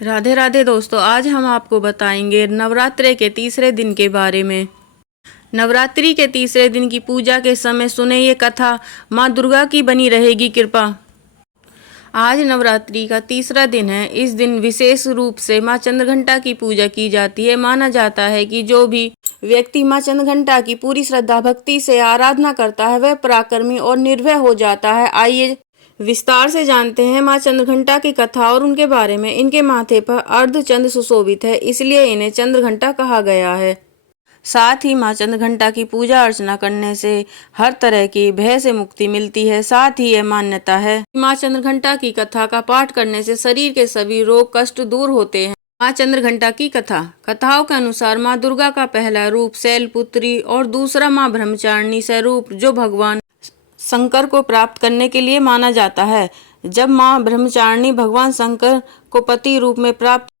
राधे राधे दोस्तों, आज हम आपको बताएंगे नवरात्रि के तीसरे दिन के बारे में। नवरात्रि के तीसरे दिन की पूजा के समय सुने ये कथा, माँ दुर्गा की बनी रहेगी कृपा। आज नवरात्रि का तीसरा दिन है। इस दिन विशेष रूप से माँ चंद्रघंटा की पूजा की जाती है। माना जाता है कि जो भी व्यक्ति माँ चंद्रघंटा की पूरी श्रद्धा भक्ति से आराधना करता है वह पराक्रमी और निर्भय हो जाता है। आइए विस्तार से जानते हैं माँ चंद्रघंटा की कथा और उनके बारे में। इनके माथे पर अर्धचंद्र सुशोभित है, इसलिए इन्हें चंद्रघंटा कहा गया है। साथ ही माँ चंद्रघंटा की पूजा अर्चना करने से हर तरह की भय से मुक्ति मिलती है। साथ ही यह मान्यता है कि माँ चंद्रघंटा की कथा का पाठ करने से शरीर के सभी रोग कष्ट दूर होते हैं। माँ चंद्रघंटा की कथा। कथाओं के अनुसार माँ दुर्गा का पहला रूप शैलपुत्री और दूसरा माँ ब्रह्मचारिणी स्वरूप जो भगवान शंकर को प्राप्त करने के लिए माना जाता है। जब माँ ब्रह्मचारिणी भगवान शंकर को पति रूप में प्राप्त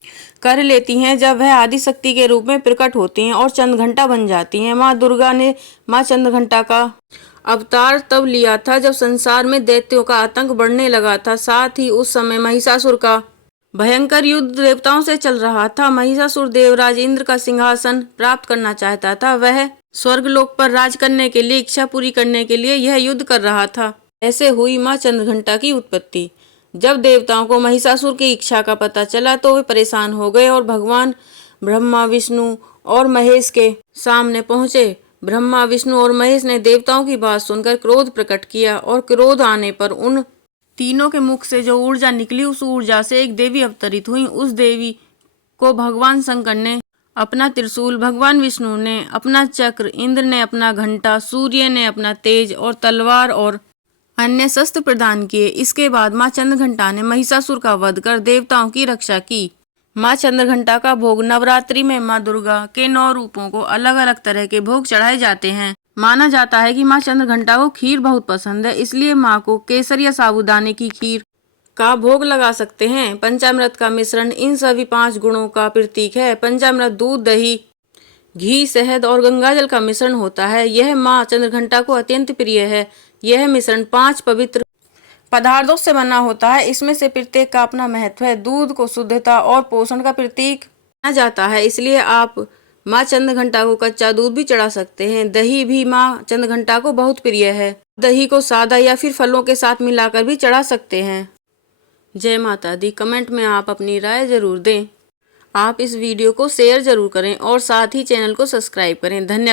कर लेती हैं, जब वह आदिशक्ति के रूप में प्रकट होती हैं और चंद्रघंटा बन जाती हैं। माँ दुर्गा ने माँ चंद्रघंटा का अवतार तब लिया था जब संसार में दैत्यों का आतंक बढ़ने लगा था। साथ ही उस समय महिषासुर का भयंकर युद्ध देवताओं से चल रहा था। महिषासुर देवराज इंद्र का सिंहासन प्राप्त करना चाहता था। वह स्वर्गलोक पर राज करने के लिए इच्छा पूरी करने के लिए यह युद्ध कर रहा था। ऐसे हुई माँ चंद्रघंटा की उत्पत्ति। जब देवताओं को महिषासुर की इच्छा का पता चला तो वे परेशान हो गए और भगवान ब्रह्मा विष्णु और महेश के सामने पहुंचे। ब्रह्मा विष्णु और महेश ने देवताओं की बात सुनकर क्रोध प्रकट किया और क्रोध आने पर उन तीनों के मुख से जो ऊर्जा निकली उस ऊर्जा से एक देवी अवतरित हुई। उस देवी को भगवान शंकर ने अपना त्रिशूल, भगवान विष्णु ने अपना चक्र, इंद्र ने अपना घंटा, सूर्य ने अपना तेज और तलवार और अन्य शस्त्र प्रदान किए। इसके बाद माँ चंद्रघंटा ने महिषासुर का वध कर देवताओं की रक्षा की। माँ चंद्रघंटा का भोग। नवरात्रि में माँ दुर्गा के 9 रूपों को अलग अलग तरह के भोग चढ़ाए जाते हैं। माना जाता है कि माँ चंद्रघंटा को खीर बहुत पसंद है, इसलिए माँ को केसर या साबूदाने की खीर का भोग लगा सकते हैं। पंचामृत का मिश्रण इन सभी 5 गुणों का प्रतीक है। पंचामृत दूध, दही, घी, शहद और गंगाजल का मिश्रण होता है। यह माँ चंद्रघंटा को अत्यंत प्रिय है। यह मिश्रण 5 पवित्र पदार्थों से बना होता है। इसमें से प्रत्येक का अपना महत्व है। दूध को शुद्धता और पोषण का प्रतीक माना जाता है, इसलिए आप माँ चंद्रघंटा को कच्चा दूध भी चढ़ा सकते हैं। दही भी माँ चंद्रघंटा को बहुत प्रिय है। दही को सादा या फिर फलों के साथ मिलाकर भी चढ़ा सकते हैं। जय माता दी। कमेंट में आप अपनी राय जरूर दें। आप इस वीडियो को शेयर जरूर करें और साथ ही चैनल को सब्सक्राइब करें। धन्यवाद।